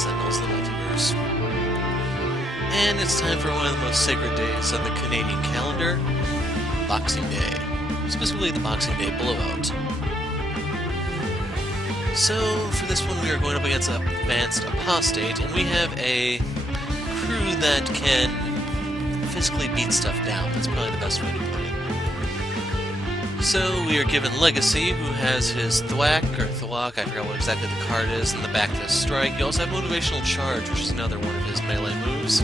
Sentinels of the Multiverse. And it's time for one of the most sacred days on the Canadian calendar, Boxing Day. Specifically the Boxing Day Blowout. So, for this one we are going up against Advanced Apostate, and we have a crew that can physically beat stuff down. That's probably the best way to put it. So, we are given Legacy, who has his Thwack, or Thwack, I forgot what exactly the card is, in the back of his strike. You also have Motivational Charge, which is another one of his melee moves.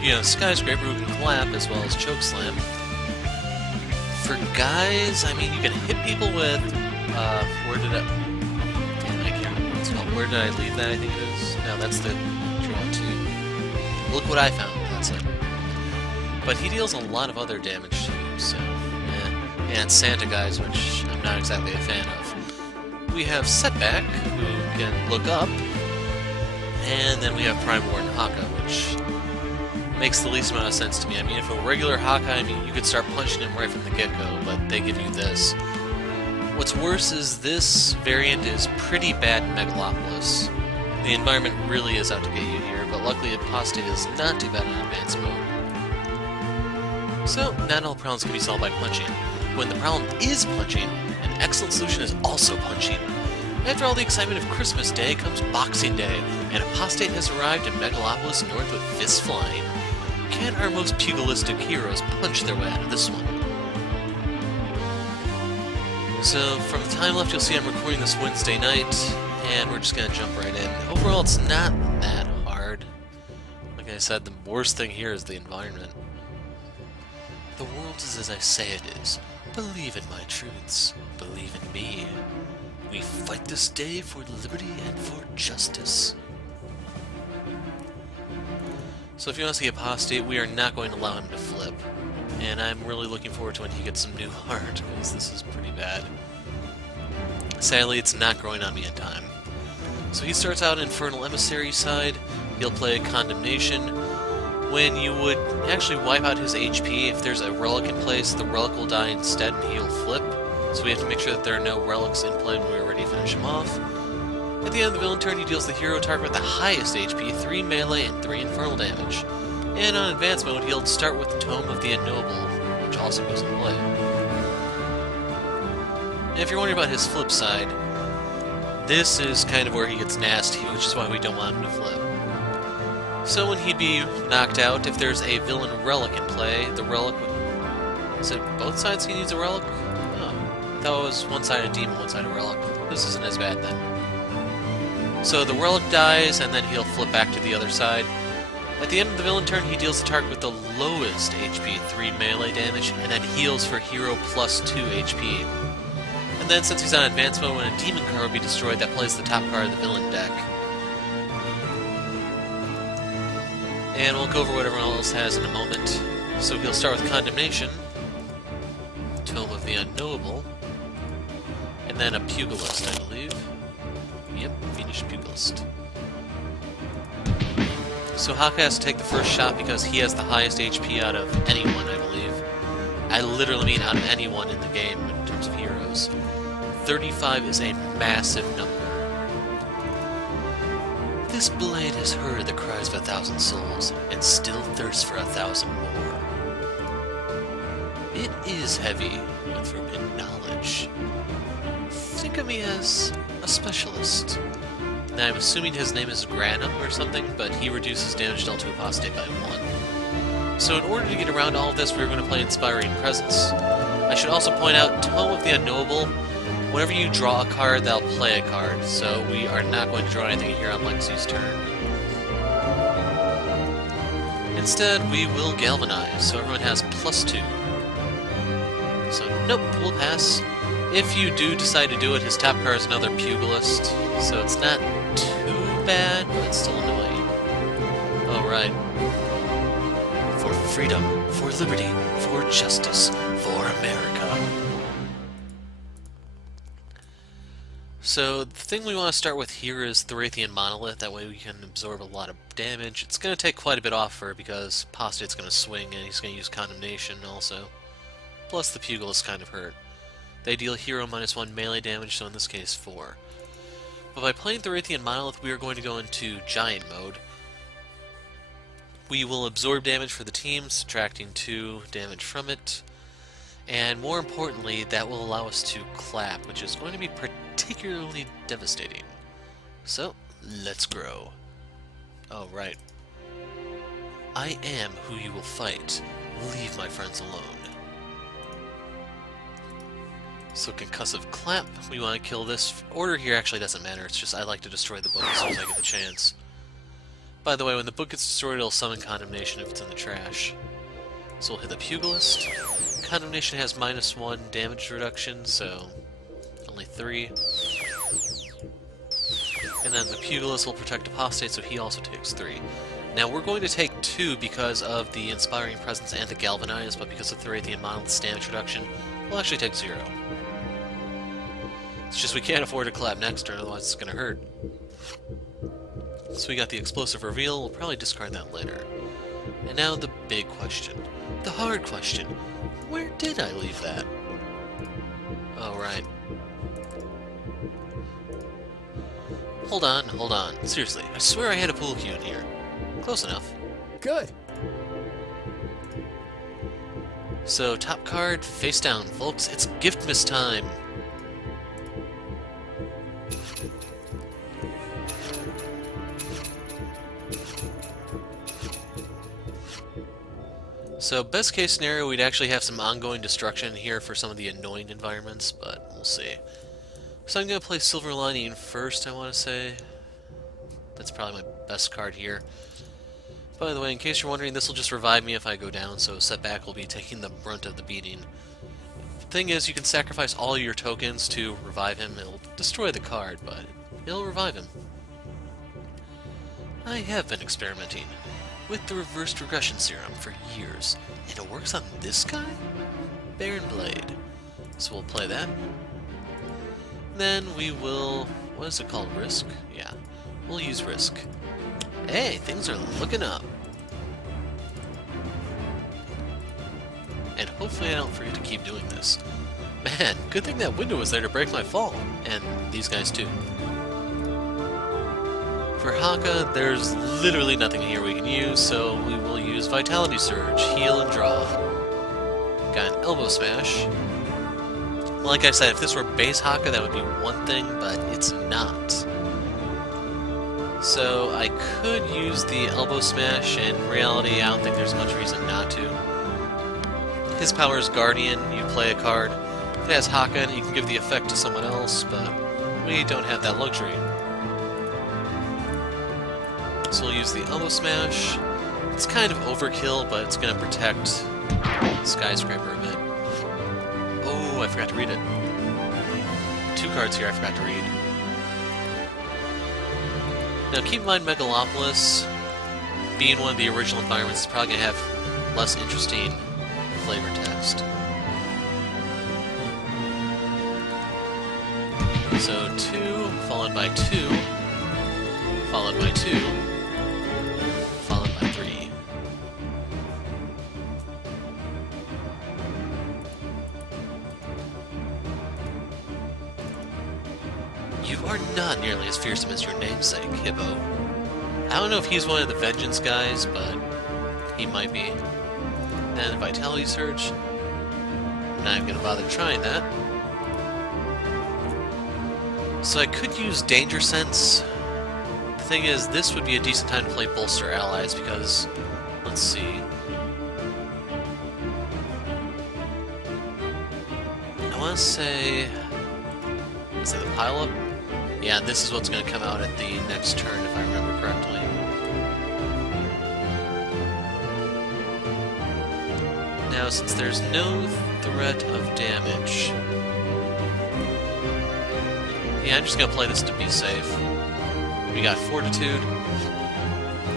You have Skyscraper, who can clap, as well as Choke Slam. For guys, I mean, you can hit people with, where did I can't remember what it's called. Where did I leave that, I think it is? No, that's the draw 2. Look what I found, that's it. But he deals a lot of other damage too, so, and Santa guys, which I'm not exactly a fan of. We have Setback, who can look up, and then we have Prime Warden Haka, which makes the least amount of sense to me. I mean, if a regular Haka, I mean, you could start punching him right from the get-go, but they give you this. What's worse is this variant is pretty bad in Megalopolis. The environment really is out to get you here, but luckily Apostate is not too bad on advanced mode. So, not all problems can be solved by punching. When the problem is punching, an excellent solution is also punching. After all the excitement of Christmas Day comes Boxing Day, and Apostate has arrived in Megalopolis North with fists flying. Can our most pugilistic heroes punch their way out of this one? So, from the time left, you'll see I'm recording this Wednesday night, and we're just gonna jump right in. Overall, it's not that hard. Like I said, the worst thing here is the environment. The world is as I say it is. Believe in my truths. Believe in me. We fight this day for liberty and for justice. So if you want to see Apostate, we are not going to allow him to flip. And I'm really looking forward to when he gets some new art, because this is pretty bad. Sadly, it's not growing on me in time. So he starts out Infernal Emissary side. He'll play Condemnation. When you would actually wipe out his HP, if there's a relic in place, the relic will die instead and he'll flip. So we have to make sure that there are no relics in play when we're ready to finish him off. At the end of the villain turn, he deals the hero target with the highest HP, 3 melee and 3 infernal damage. And on advanced mode, he'll start with the Tome of the Unknowable, which also goes in play. And if you're wondering about his flip side, this is kind of where he gets nasty, which is why we don't want him to flip. So when he'd be knocked out, if there's a villain relic in play, the relic would... Is it both sides he needs a relic? Oh, that was one side a demon, one side a relic. This isn't as bad then. So the relic dies, and then he'll flip back to the other side. At the end of the villain turn, he deals the target with the lowest HP, 3 melee damage, and then heals for hero plus 2 HP. And then since he's on advanced mode, when a demon card will be destroyed, that plays the top card of the villain deck. And we'll go over what everyone else has in a moment. So he'll start with Condemnation, Tome of the Unknowable, and then a Pugilist, I believe. Yep, Fiendish Pugilist. So Haka has to take the first shot because he has the highest HP out of anyone, I believe. I literally mean out of anyone in the game in terms of heroes. 35 is a massive number. This blade has heard the cries of 1,000 souls, and still thirsts for 1,000 more. It is heavy with forbidden knowledge. Think of me as a specialist. Now I'm assuming his name is Granum or something, but he reduces damage dealt to Apostate by 1. So in order to get around all of this, we're going to play Inspiring Presence. I should also point out, Tome of the Unknowable, whenever you draw a card, they'll play a card, so we are not going to draw anything here on Legacy's turn. Instead, we will Galvanize, so everyone has +2. So, nope, we'll pass. If you do decide to do it, his top card is another Pugilist, so it's not too bad, but it's still annoying. Alright. For freedom, for liberty, for justice, for America. So, the thing we want to start with here is the Wraithian Monolith, that way we can absorb a lot of damage. It's going to take quite a bit off her because Apostate's going to swing and he's going to use Condemnation also. Plus the Pugilist kind of hurt. They deal hero -1 melee damage, so in this case 4. But But by playing the Raytheon Monolith, we are going to go into Giant mode. We will absorb damage for the team, subtracting 2 damage from it. And more importantly, that will allow us to clap, which is going to be particularly devastating. So, let's grow. Oh, right. I am who you will fight. Leave my friends alone. So concussive clap, we want to kill this. Order here actually doesn't matter, it's just I like to destroy the book as soon as I get the chance. By the way, when the book gets destroyed, it'll summon Condemnation if it's in the trash. So we'll hit the Pugilist. Condemnation has -1 damage reduction, so only 3. And then the Pugilist will protect Apostate, so he also takes 3. Now we're going to take 2 because of the Inspiring Presence and the Galvanize, but because of the Raytheon Monolith's damage reduction, we'll actually take 0. It's just we can't afford to clap next turn, otherwise it's going to hurt. So we got the Explosive Reveal, we'll probably discard that later. And now the big question. The hard question. Where did I leave that? Oh, right. Hold on. Seriously, I swear I had a pool cue in here. Close enough. Good. So, top card, face down, folks. It's Gift Miss time. So, best case scenario, we'd actually have some ongoing destruction here for some of the annoying environments, but we'll see. So I'm going to play Silver Lining first, I want to say. That's probably my best card here. By the way, in case you're wondering, this will just revive me if I go down, so Setback will be taking the brunt of the beating. The thing is, you can sacrifice all your tokens to revive him. It'll destroy the card, but it'll revive him. I have been experimenting with the reversed regression serum for years, and it works on this guy? Baron Blade. So we'll play that. Then we will... what is it called? Risk? Yeah. We'll use Risk. Hey, things are looking up. And hopefully I don't forget to keep doing this. Man, good thing that window was there to break my fall. And these guys too. For Haka, there's literally nothing here we can use, so we will use Vitality Surge, Heal, and Draw. Got an Elbow Smash. Like I said, if this were base Haka, that would be one thing, but it's not. So I could use the Elbow Smash, and in reality, I don't think there's much reason not to. His power is Guardian, you play a card. If it has Haka, you can give the effect to someone else, but we don't have that luxury. So we'll use the Elbow Smash. It's kind of overkill, but it's going to protect Skyscraper a bit. Oh, I forgot to read it. 2 cards here I forgot to read. Now keep in mind Megalopolis, being one of the original environments, is probably going to have less interesting flavor text. So 2, followed by 2, followed by 2, followed by 3. You are not nearly as fearsome as your namesake, Hippo. I don't know if he's one of the Vengeance guys, but he might be. Then Vitality Surge. I'm not even going to bother trying that. So I could use Danger Sense. The thing is, this would be a decent time to play Bolster Allies because, let's see. I want to say, is it the pile-up? Yeah, this is what's going to come out at the next turn, if I remember correctly. Now, since there's no threat of damage, yeah, I'm just going to play this to be safe. We got Fortitude.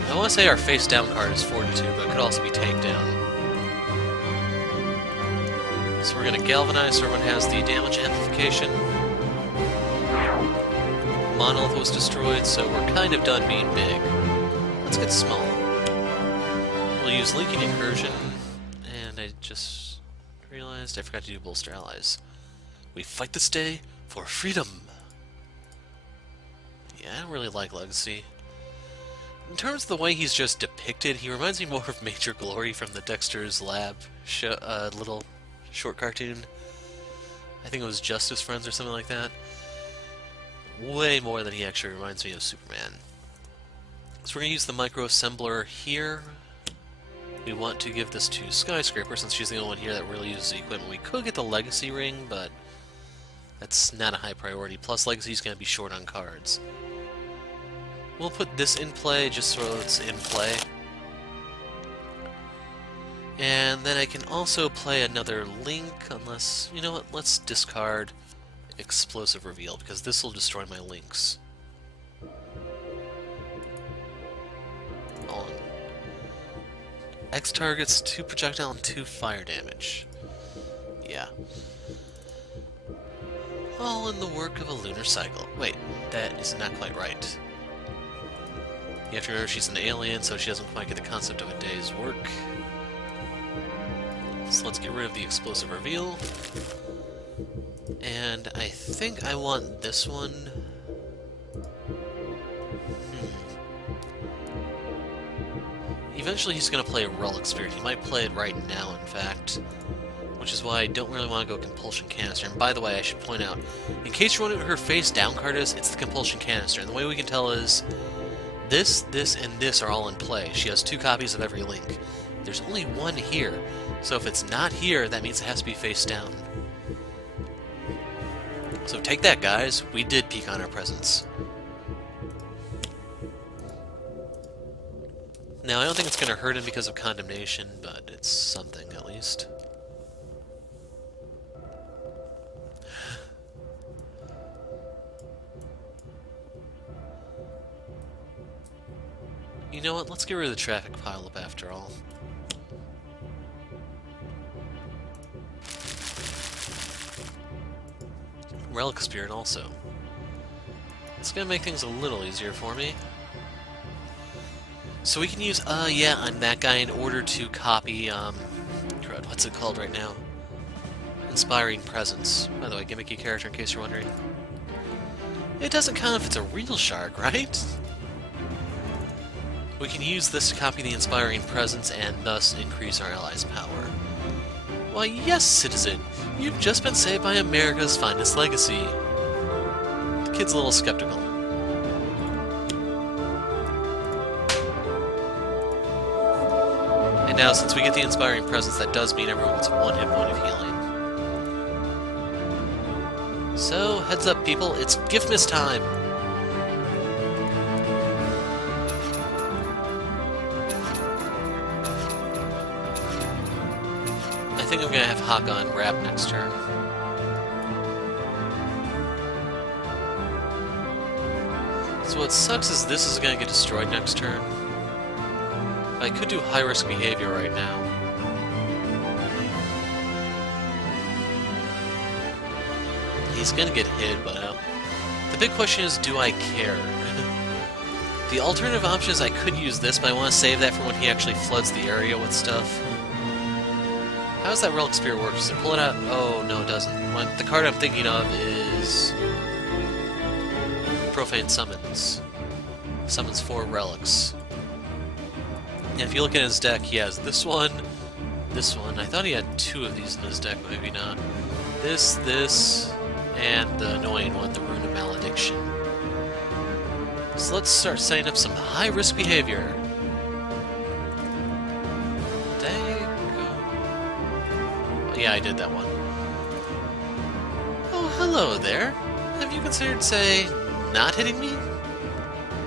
I want to say our face down card is Fortitude, but it could also be Takedown. So we're going to Galvanize so everyone has the damage amplification. Monolith was destroyed, so we're kind of done being big. Let's get small. We'll use Leaking Incursion, and I just realized I forgot to do Bolster Allies. We fight this day for freedom! don't really like Legacy. In terms of the way he's just depicted, he reminds me more of Major Glory from the Dexter's Lab little short cartoon. I think it was Justice Friends or something like that. Way more than he actually reminds me of Superman. So we're going to use the micro-assembler here. We want to give this to Skyscraper, since she's the only one here that really uses the equipment. We could get the Legacy ring, but that's not a high priority. Plus, Legacy's going to be short on cards. We'll put this in play just so it's in play. And then I can also play another Link, unless... You know what? Let's discard Explosive Reveal, because this will destroy my Links. On. X targets 2 projectile and 2 fire damage. Yeah. All in the work of a lunar cycle. Wait, that is not quite right. You have to remember she's an alien, so she doesn't quite get the concept of a day's work. So let's get rid of the explosive reveal. And I think I want this one. Eventually he's going to play a Relic Spirit. He might play it right now, in fact. Which is why I don't really want to go Compulsion Canister. And by the way, I should point out, in case you're wondering what her face down card is, it's the Compulsion Canister. And the way we can tell is this, and this are all in play. She has 2 copies of every Link. There's only one here. So if it's not here, that means it has to be face down. So take that, guys. We did peek on our presence. Now, I don't think it's going to hurt him because of Condemnation, but it's something, at least. You know what? Let's get rid of the traffic pileup after all. Relic Spirit also. It's gonna make things a little easier for me. So we can use, yeah, on that guy in order to copy, crud, what's it called right now? Inspiring Presence. By the way, gimmicky character in case you're wondering. It doesn't count if it's a real shark, right? We can use this to copy the Inspiring Presence and thus increase our allies' power. Why, yes, citizen! You've just been saved by America's finest legacy. The kid's a little skeptical. And now, since we get the Inspiring Presence, that does mean everyone gets 1 hit point of healing. So, heads up, people, it's Gift Miss time! I think I'm gonna have Hakon wrap next turn. So what sucks is this is gonna get destroyed next turn. I could do high-risk behavior right now. He's gonna get hit, but the big question is, do I care? The alternative option is I could use this, but I want to save that for when he actually floods the area with stuff. How does that Relic Spirit work? Does it pull it out? Oh, no, it doesn't. The card I'm thinking of is Profane Summons. Summons 4 relics. And if you look at his deck, he has this one. I thought he had 2 of these in his deck, but maybe not. This, and the annoying one, the Rune of Malediction. So let's start setting up some high-risk behavior. Yeah, I did that one. Oh, hello there. Have you considered, say, not hitting me?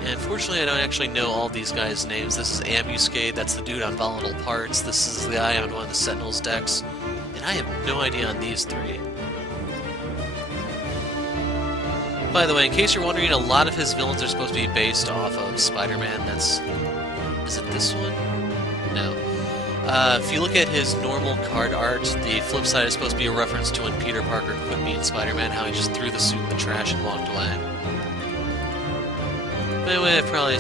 And fortunately, I don't actually know all these guys' names. This is Ambuscade, that's the dude on Volatile Parts. This is the guy on one of the Sentinels decks. And I have no idea on these 3. By the way, in case you're wondering, a lot of his villains are supposed to be based off of Spider-Man. That's... Is it this one? No. If you look at his normal card art, the flip side is supposed to be a reference to when Peter Parker quit being Spider-Man, how he just threw the suit in the trash and walked away. But anyway, I probably...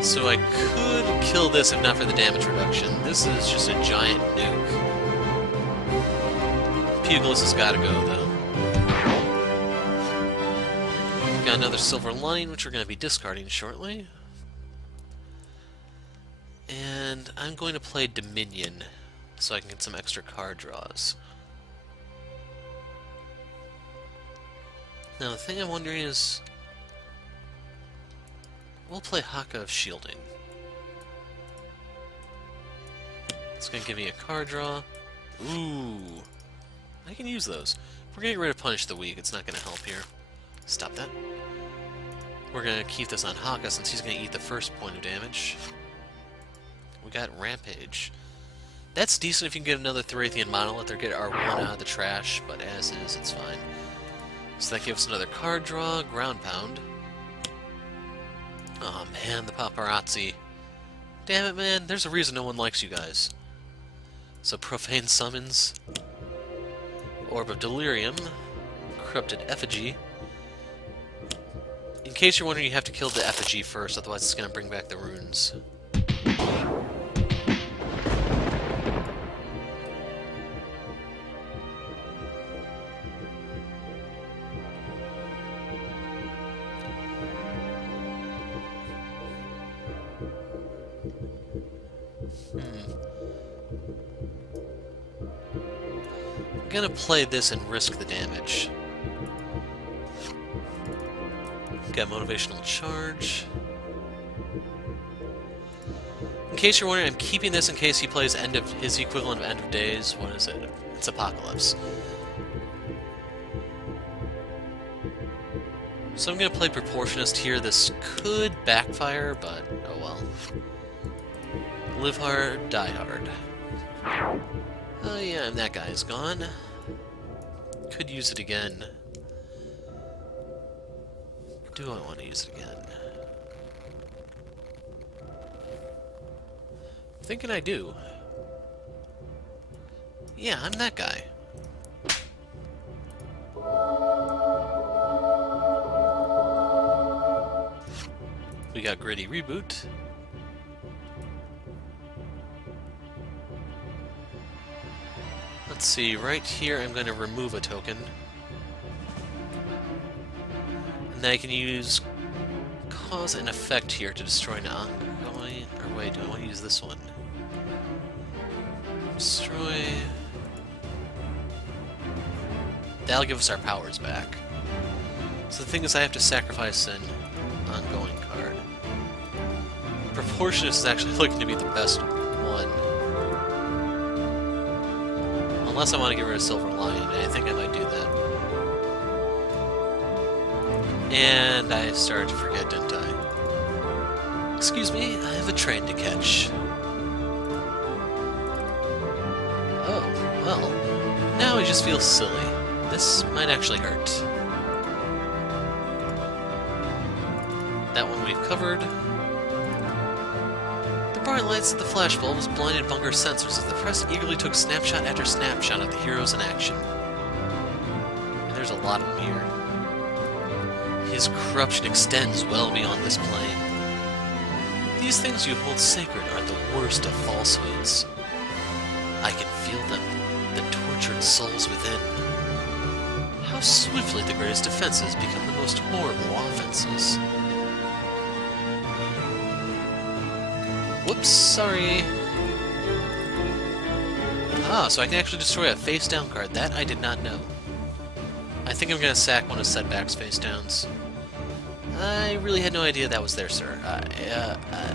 So I could kill this if not for the damage reduction. This is just a giant nuke. Pugilist has gotta go, though. got another silver lining, which we're going to be discarding shortly. And I'm going to play Dominion, so I can get some extra card draws. Now, the thing I'm wondering is... we'll play Haka of Shielding. It's going to give me a card draw. Ooh! I can use those. If we're getting rid of Punish the Weak, it's not going to help here. Stop that. We're going to keep this on Haka since he's going to eat the first point of damage. We got Rampage. That's decent if you can get another Thorathian Monolith or get R1 out of the trash, but as is, it's fine. So that gives us another card draw, Ground Pound. Oh man, the paparazzi. Damn it, man, there's a reason no one likes you guys. So Profane Summons, Orb of Delirium, Corrupted Effigy. In case you're wondering, you have to kill the Effigy first, otherwise it's going to bring back the runes. I'm gonna play this and risk the damage. Got Motivational Charge. In case you're wondering, I'm keeping this in case he plays his equivalent of End of Days. What is it? It's Apocalypse. So I'm gonna play Proportionist here. This could backfire, but oh well. Live hard, die hard. Oh yeah, and that guy's gone. Could use it again. Do I want to use it again? I'm thinking I do. Yeah, I'm that guy. We got Gritty Reboot. Let's see, right here I'm going to remove a token. And then I can use Cause and Effect here to destroy an ongoing... or wait, do I want to use this one? Destroy... That'll give us our powers back. So the thing is I have to sacrifice an ongoing card. Proportionist is actually looking to be the best one. Unless I want to get rid of Silver Lion, and I think I might do that. And I started to forget, didn't I? Excuse me, I have a train to catch. Oh, well, now I just feel silly. This might actually hurt. That one we've covered. The bright lights of the flashbulbs blinded Bunker's sensors as the press eagerly took snapshot after snapshot of the heroes in action. And there's a lot of them here. His corruption extends well beyond this plane. These things you hold sacred are the worst of falsehoods. I can feel them, the tortured souls within. How swiftly the greatest defenses become the most horrible offenses. Whoops, sorry. Ah, so I can actually destroy a face-down card. That I did not know. I think I'm going to sack one of Setback's face-downs. I really had no idea that was there, sir.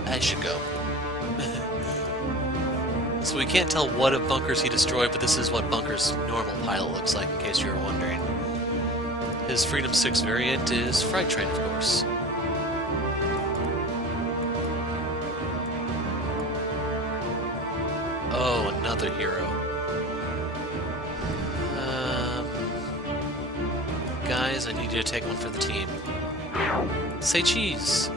I should go. So we can't tell what of Bunker's he destroyed, but this is what Bunker's normal pilot looks like, in case you were wondering. His Freedom 6 variant is Fright Train, of course. Oh, another hero. Guys, I need you to take one for the team. Say cheese!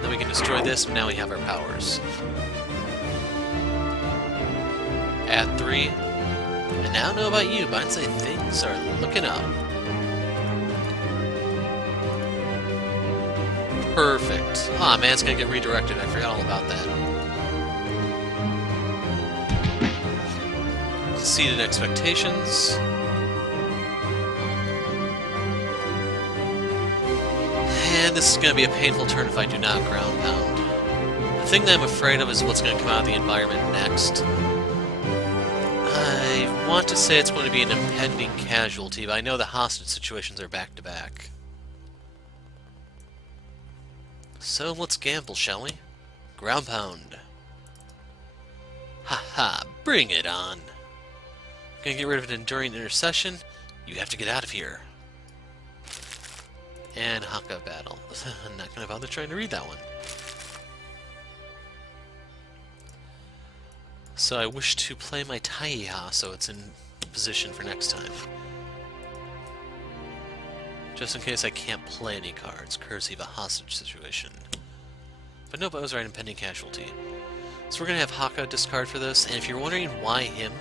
Then we can destroy this, and now we have our powers. Add 3. And I don't know about you, but I'd say things are looking up. Perfect. Aw, man, it's gonna get redirected. I forgot all about that. Exceeded expectations. And this is going to be a painful turn if I do not ground pound. The thing that I'm afraid of is what's going to come out of the environment next. I want to say it's going to be an impending casualty, but I know the hostage situations are back-to-back. So let's gamble, shall we? Ground pound. Haha, bring it on. Gonna get rid of an enduring intercession. You have to get out of here. And Haka battle. I'm not gonna bother trying to read that one. So I wish to play my Taiha so it's in position for next time. Just in case I can't play any cards, courtesy of a hostage situation. But nope, I was right, impending casualty. So we're going to have Haka discard for this, and if you're wondering why him,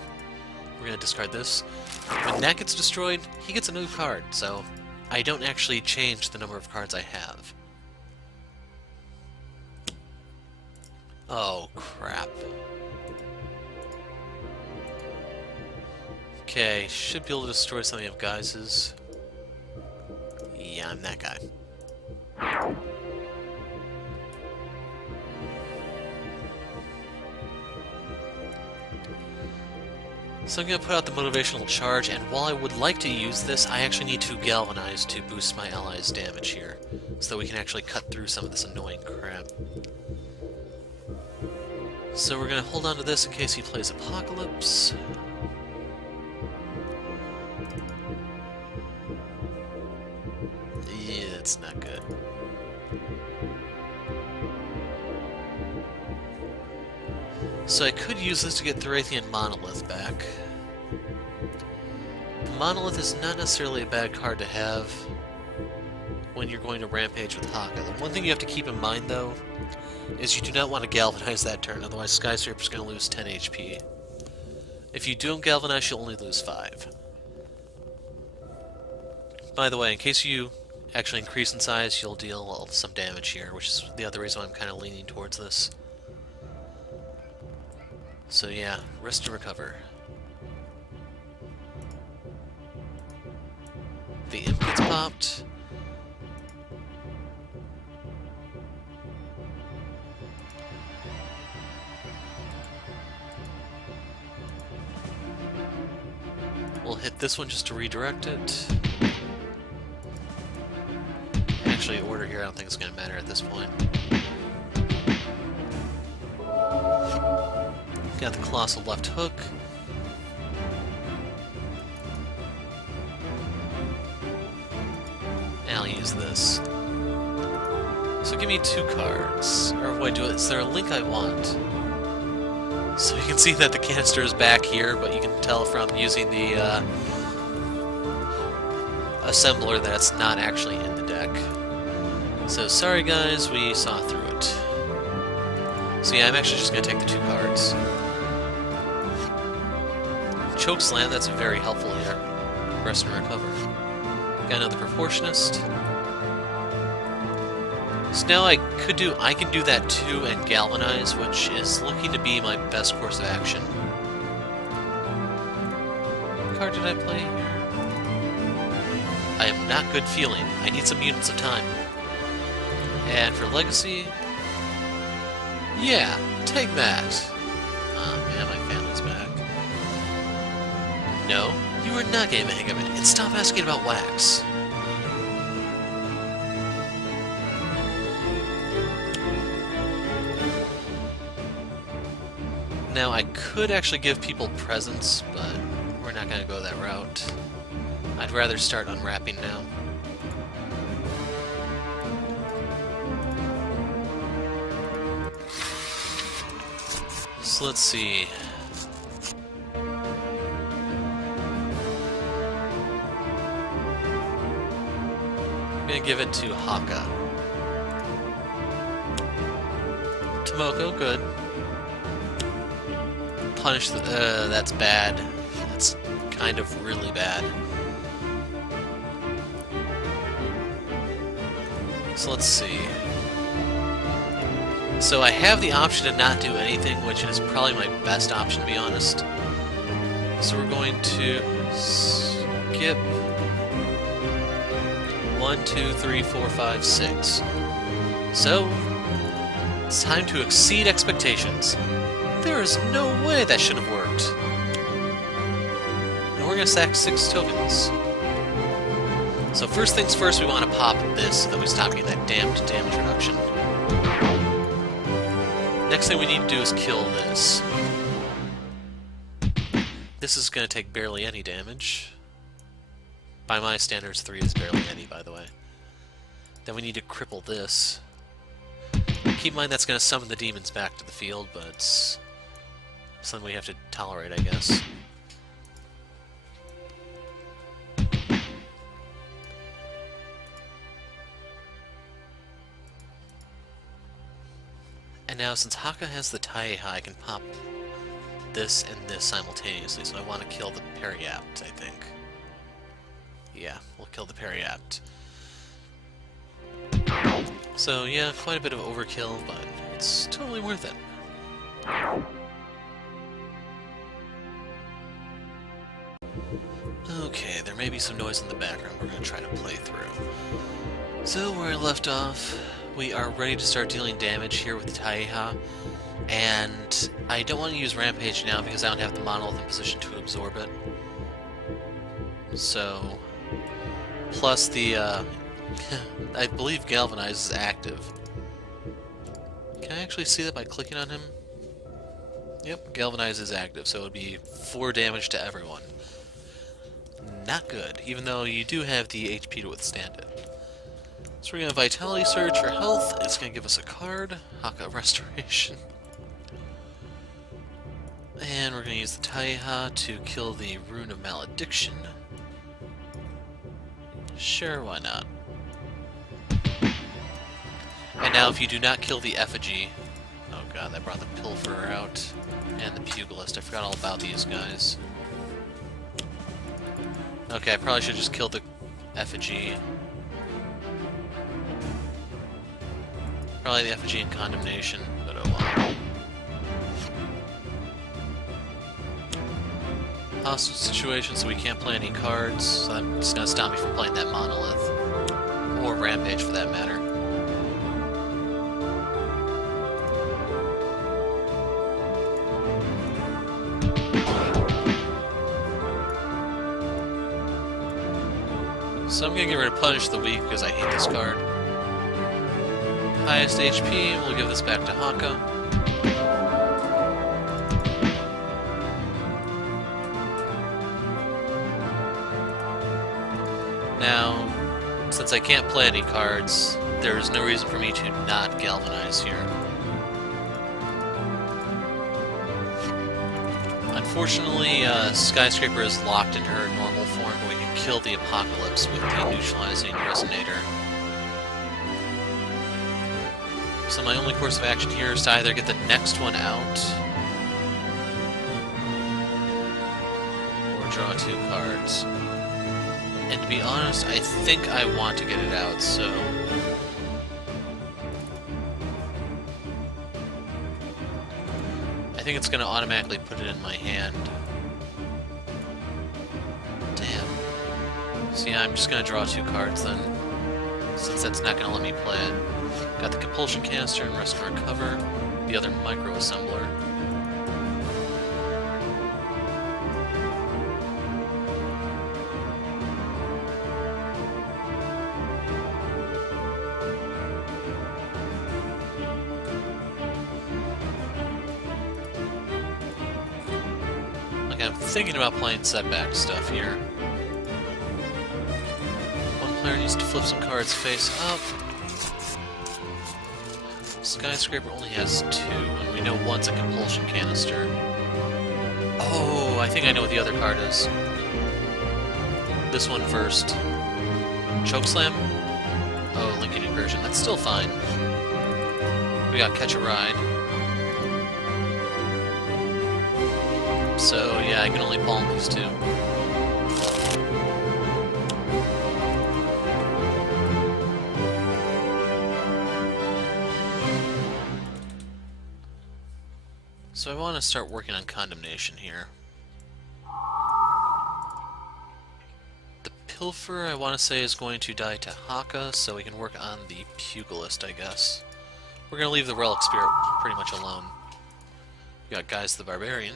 we're going to discard this. When that gets destroyed, he gets a new card, so I don't actually change the number of cards I have. Oh, crap. Okay, should be able to destroy something of Guise's. Yeah, I'm that guy. So I'm going to put out the motivational charge, and while I would like to use this, I actually need to galvanize to boost my allies' damage here, so that we can actually cut through some of this annoying crap. So we're going to hold on to this in case he plays Apocalypse. Yeah, it's not good. So I could use this to get Thrathian Monolith back. Monolith is not necessarily a bad card to have when you're going to Rampage with Haka. The one thing you have to keep in mind, though, is you do not want to Galvanize that turn, otherwise Skyscraper's going to lose 10 HP. If you don't Galvanize, you'll only lose 5. By the way, in case you actually increase in size, you'll deal some damage here, which is the other reason why I'm kind of leaning towards this. So yeah, rest and recover. The imp gets popped. We'll hit this one just to redirect it. Actually, order here, I don't think it's going to matter at this point. Got the Colossal left hook. And I'll use this. So give me 2 cards. Or wait, is there a link I want? So you can see that the canister is back here, but you can tell from using the assembler that it's not actually in the deck. So sorry guys, we saw through it. So yeah, I'm actually just going to take the 2 cards. Chokeslam, that's very helpful here. Rest and recover. Got another Proportionist. So now I can do that too and Galvanize, which is looking to be my best course of action. What card did I play here? I am not good feeling. I need some units of time. And for Legacy, yeah, take that. Oh man, my family's back. No, you are not getting the hang of it, and stop asking about wax. Now, I could actually give people presents, but we're not going to go that route. I'd rather start unwrapping now. So let's see. I'm going to give it to Haka. Tomoko, good. Punish the... that's bad. That's kind of really bad. So let's see. So I have the option to not do anything, which is probably my best option, to be honest. So we're going to skip 1, 1, 2, 3, 4, 5, 6. So, it's time to exceed expectations. There is no way that should have worked. And we're going to sack 6 tokens. So first things first, we want to pop this so that we stop getting that damned damage reduction. Next thing we need to do is kill this. This is going to take barely any damage. By my standards, 3 is barely any, by the way. Then we need to cripple this. Keep in mind that's going to summon the demons back to the field, but it's something we have to tolerate, I guess. And now, since Haka has the Taiha, I can pop this and this simultaneously, so I want to kill the Peridot, I think. Yeah, we'll kill the Peridot. So yeah, quite a bit of overkill, but it's totally worth it. Okay, there may be some noise in the background we're going to try to play through. So where I left off, we are ready to start dealing damage here with the Taiha, and I don't want to use Rampage now because I don't have the Monolith in position to absorb it. So, plus the, I believe Galvanize is active. Can I actually see that by clicking on him? Yep, Galvanize is active, so it would be 4 damage to everyone. Not good, even though you do have the HP to withstand it. So we're going to Vitality Surge for health. It's going to give us a card, Haka Restoration. And we're going to use the Taiha to kill the Rune of Malediction. Sure, why not? And now if you do not kill the Effigy... Oh god, that brought the Pilferer out. And the Pugilist. I forgot all about these guys. Okay, I probably should just kill the Effigy. Probably the Effigy and Condemnation, but oh well. Hostage situation, so we can't play any cards, so that's gonna stop me from playing that Monolith. Or Rampage, for that matter. So I'm gonna get rid of Punish the Weak because I hate this card. Highest HP, we'll give this back to Haka. Now, since I can't play any cards, there's no reason for me to not Galvanize here. Unfortunately, Skyscraper is locked in her normal form, but we can kill the Apocalypse with the Neutralizing Resonator. So my only course of action here is to either get the next one out, or draw 2 cards. And to be honest, I think I want to get it out, so... I think it's going to automatically put it in my hand. Damn. So yeah, I'm just going to draw 2 cards then, since that's not going to let me play it. Got the Compulsion Canister and Rest and Recover, the other Micro Assembler. I'm thinking about playing setback stuff here. One player needs to flip some cards face up. Skyscraper only has 2, and we know one's a Compulsion Canister. Oh, I think I know what the other card is. This one first. Chokeslam? Oh, Lincoln Incursion. That's still fine. We got Catch a Ride. So, yeah, I can only palm these 2. So I want to start working on Condemnation here. The Pilfer, I want to say, is going to die to Haka, so we can work on the Pugilist, I guess. We're going to leave the Relic Spirit pretty much alone. We got Guys the Barbarian.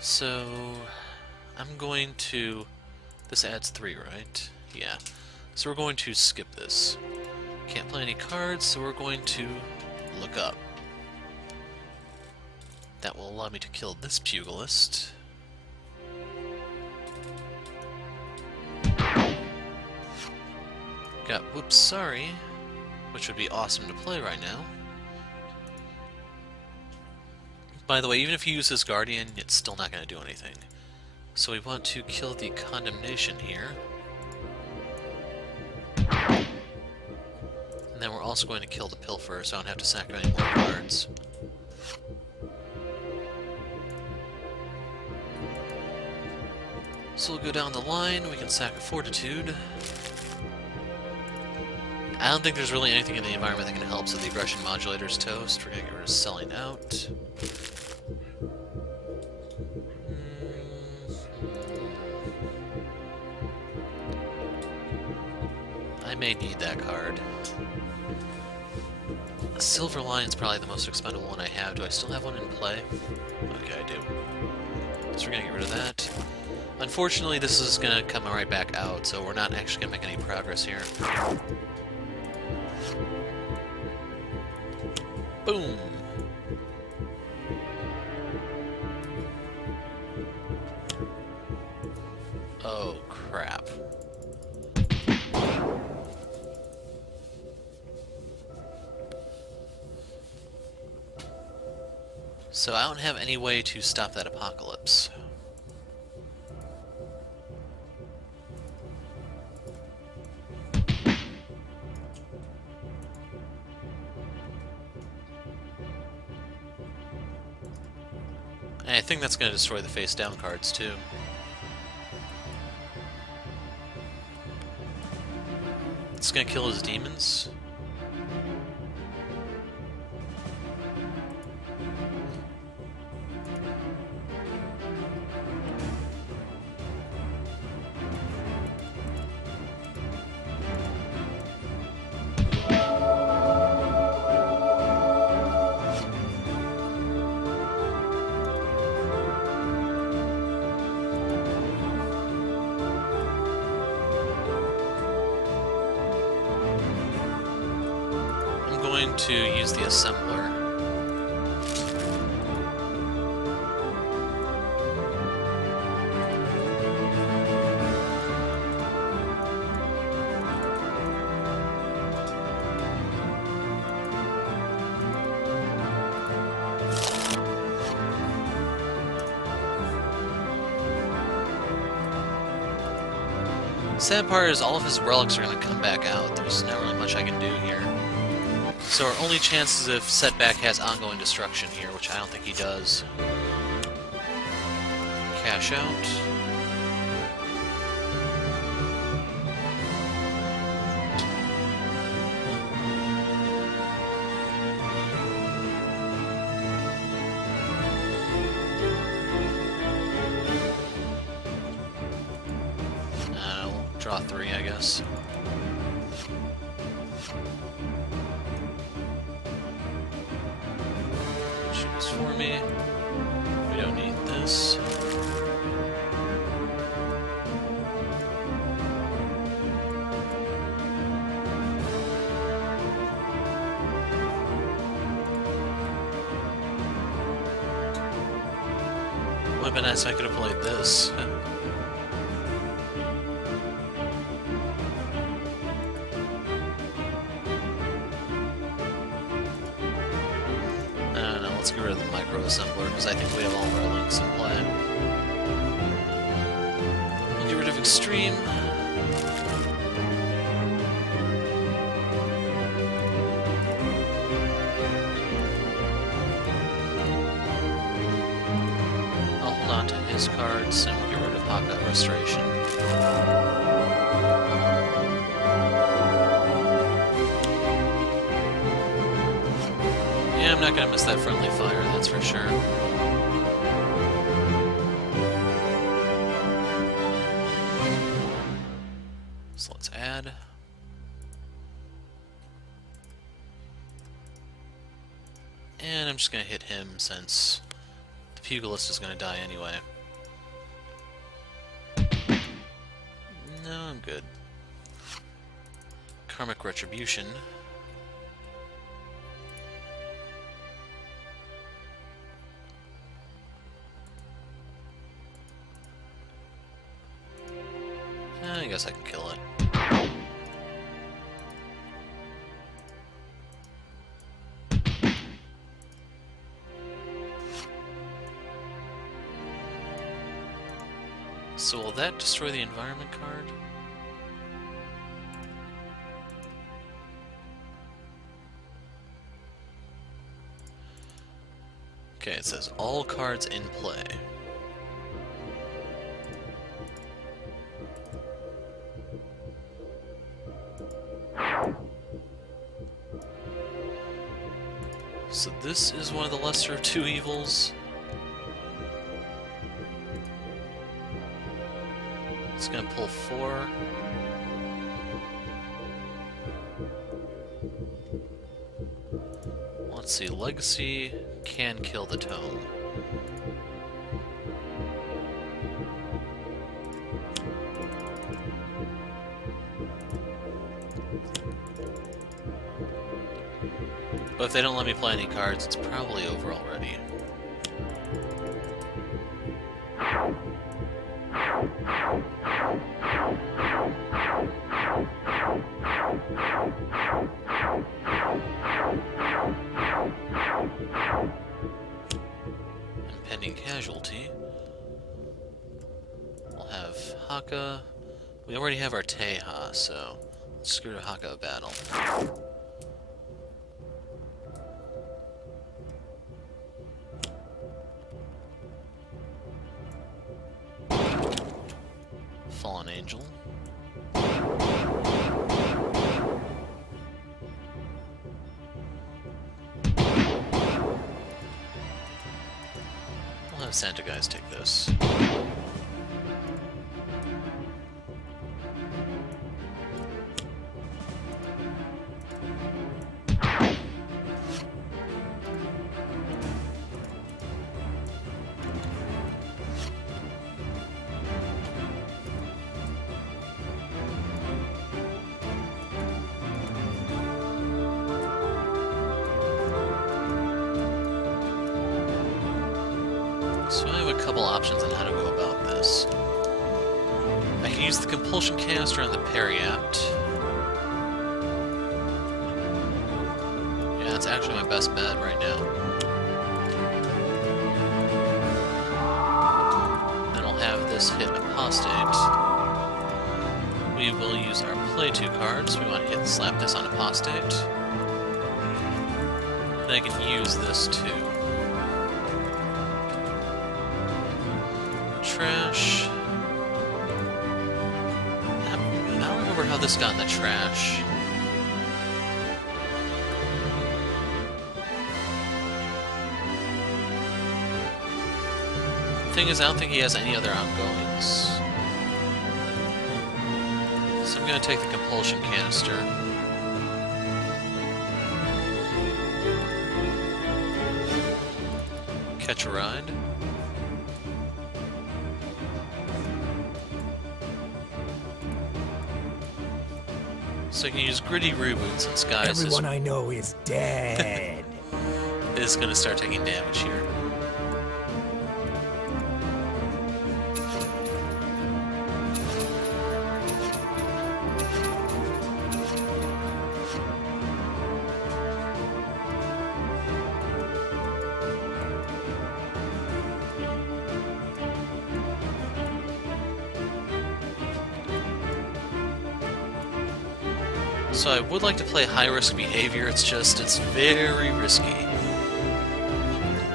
So, I'm going to... This adds 3, right? Yeah. So we're going to skip this. Can't play any cards, so we're going to look up. That will allow me to kill this Pugilist. Got Whoops Sorry, which would be awesome to play right now. By the way, even if you use his Guardian, it's still not going to do anything. So we want to kill the Condemnation here. And then we're also going to kill the Pilfer, so I don't have to sack any more cards. So we'll go down the line, we can sack a Fortitude. I don't think there's really anything in the environment that can help, so the Aggression Modulator's toast. We're going to get rid of Selling Out. I may need that card. Silver Lion's probably the most expendable one I have. Do I still have one in play? Okay, I do. So we're going to get rid of that. Unfortunately, this is going to come right back out, so we're not actually going to make any progress here. Boom! Oh, crap. So I don't have any way to stop that apocalypse. And I think that's going to destroy the face-down cards, too. It's going to kill his demons. To use the assembler. Sad part is all of his relics are going to come back out. There's not really much I can do here. So our only chance is if Setback has ongoing destruction here, which I don't think he does. Cash out. We'll draw 3, I guess. For me. We don't need this. Would have been nice if I could have played this. Let's get rid of the micro assembler because I think we have all of our links in play. We'll get rid of Extreme. I'll hold on to his cards and we'll get rid of Haka Restoration. I'm not going to miss that friendly fire, that's for sure. So let's add. And I'm just going to hit him since the Pugilist is going to die anyway. No, I'm good. Karmic Retribution. I guess I can kill it. So will that destroy the environment card? Okay, it says all cards in play. So this is one of the lesser of two evils. It's gonna pull 4. Let's see, Legacy can kill the Tome. But if they don't let me play any cards, it's probably over already. Impending Casualty. We'll have Haka. We already have our Teha, so let's screw to Haka a battle. Fallen Angel. We'll have Santa guys take this. So I have a couple options on how to go about this. I can use the Compulsion Canister on the Peridot. Yeah, it's actually my best bet right now. Then I'll have this hit Apostate. We will use our Play 2 cards. We want to hit Slap this on Apostate. And I can use this too. Trash. I don't remember how this got in the trash. Thing is, I don't think he has any other outgoings. So I'm gonna take the Compulsion Canister. Catch a Ride. So I can use Gritty Reboots and Skies. Everyone I know is dead. Is going to start taking damage here. So I would like to play high-risk behavior, it's very risky.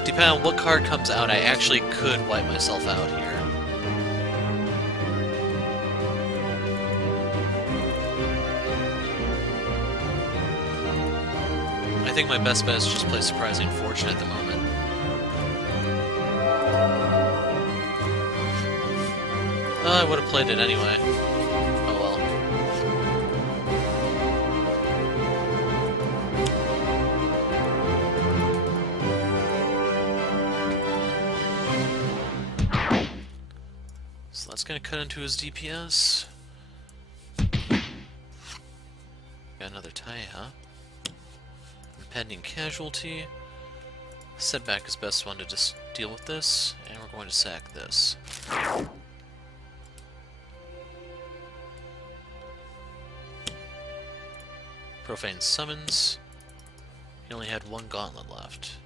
Depending on what card comes out, I actually could wipe myself out here. I think my best bet is just play Surprising Fortune at the moment. I would have played it anyway. Oh well. gonna cut into his DPS. Got another Taiha. Impending casualty. Setback is best one to just deal with this, and we're going to sack this. Profane summons. He only had one gauntlet left.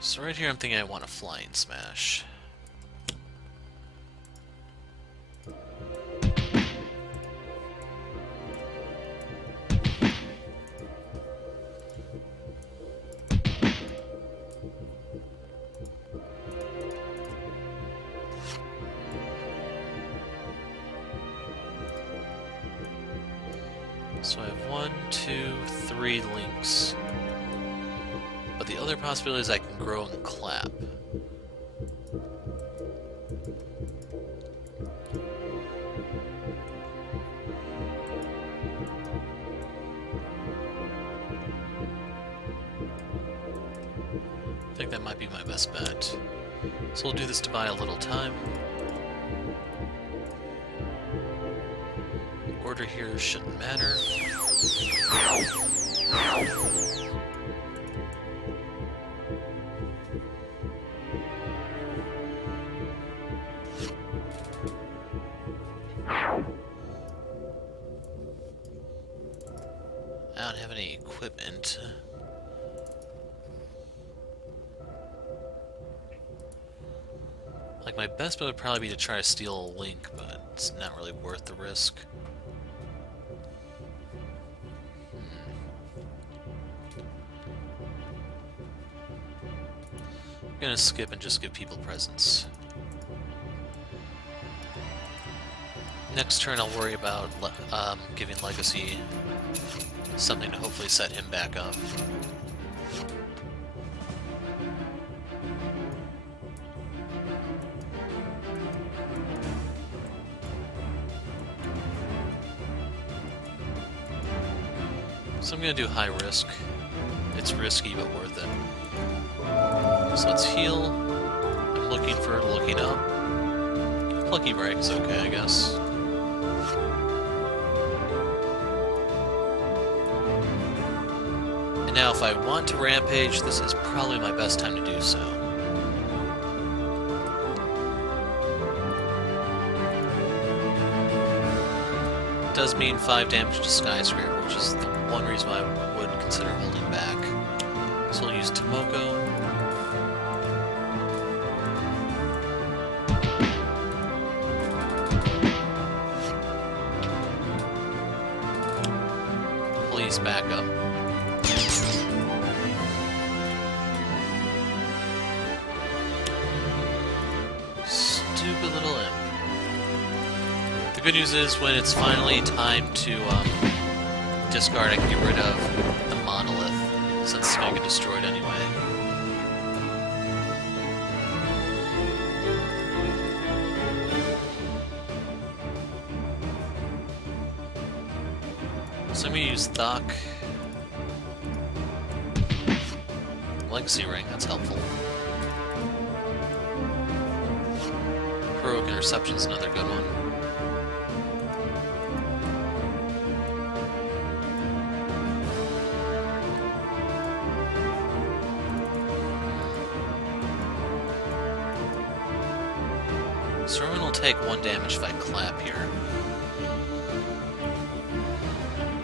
So right here I'm thinking I want a Flying Smash. So I have 1, 2, 3 links. But the other possibility is I can grow and clap. I think that might be my best bet. So we'll do this to buy a little time. Order here shouldn't matter. I don't have any equipment. Like, my best bet would probably be to try to steal a link, but it's not really worth the risk. I'm gonna skip and just give people presents. Next turn I'll worry about giving Legacy something to hopefully set him back up. So I'm gonna do high risk. It's risky but worth it. So let's heal. I'm looking for looking up. Plucky Break's okay, I guess. And now if I want to rampage, this is probably my best time to do so. It does mean 5 damage to Skyscraper, which is the one reason why I would consider holding back. So we'll use Tomoko. Please back up. Stupid little imp. The good news is when it's finally time to discard, I can get rid of the monolith, since it's going to get destroyed anyway. So I'm going to use Thok. Legacy Ring, that's helpful. Heroic Interception's another good one. So everyone will take 1 damage if I clap here.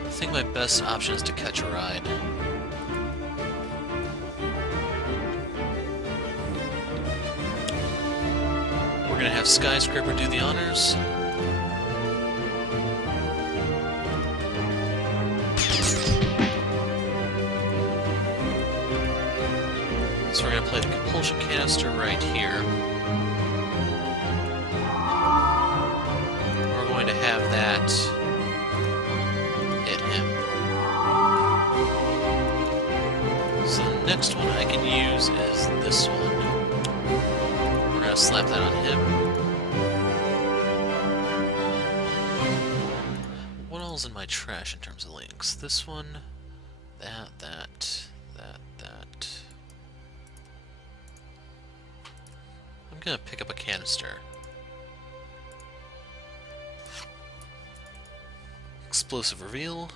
I think my best option is to catch a ride. We're gonna have Skyscraper do the honors. So we're gonna play the Compulsion Canister right here. We're going to have that hit him. So next one I can use is this one. We're gonna slap that on him. What all's in my trash in terms of links? This one, that. I'm gonna pick up a canister. Explosive reveal.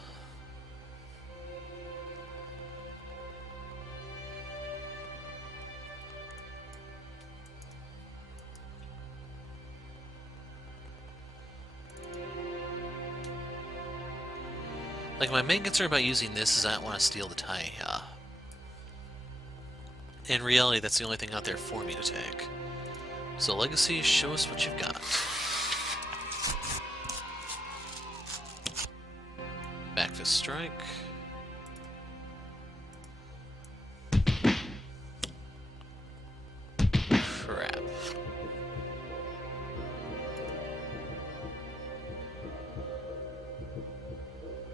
Like, my main concern about using this is I don't want to steal the Taiha. In reality, that's the only thing out there for me to take. So, Legacy, show us what you've got. Back to strike. Crap.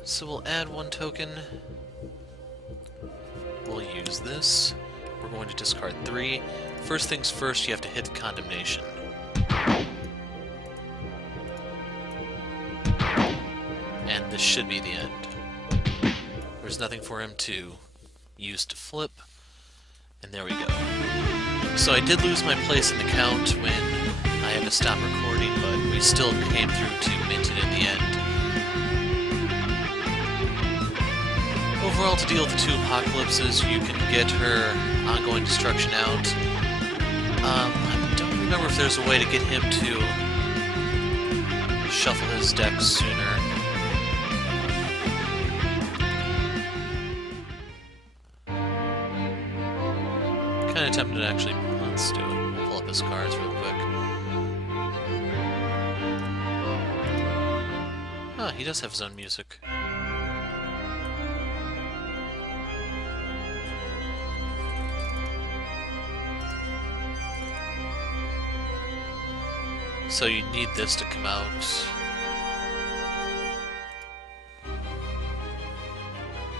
So we'll add one token. We'll use this. We're going to discard 3. First things first, you have to hit the Condemnation. And this should be the end. There's nothing for him to use to flip. And there we go. So I did lose my place in the count when I had to stop recording, but we still came through to mint it in the end. Overall, to deal with the 2 apocalypses, you can get her ongoing destruction out. I don't remember if there's a way to get him to shuffle his deck sooner. Kind of tempted to actually... Let's do it. We'll pull up his cards real quick. Ah, he does have his own music. So you need this to come out.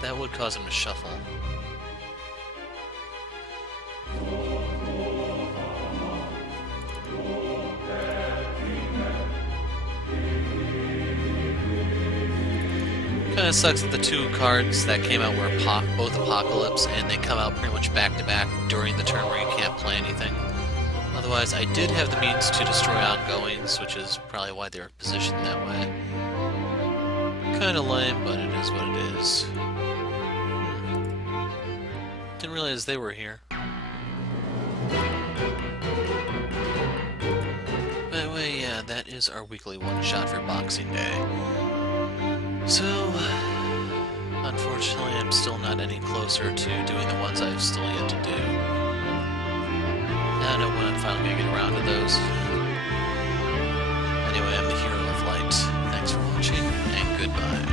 That would cause him to shuffle. Kinda sucks that the 2 cards that came out were both Apocalypse, and they come out pretty much back to back during the turn where you can't play anything. Otherwise, I did have the means to destroy ongoings, which is probably why they were positioned that way. Kinda lame, but it is what it is. Didn't realize they were here. By the way, yeah, that is our weekly one-shot for Boxing Day. So, unfortunately, I'm still not any closer to doing the ones I've still yet to do. I don't know when I'm finally going to get around to those. Anyway, I'm the Hero of Light. Thanks for watching, and goodbye.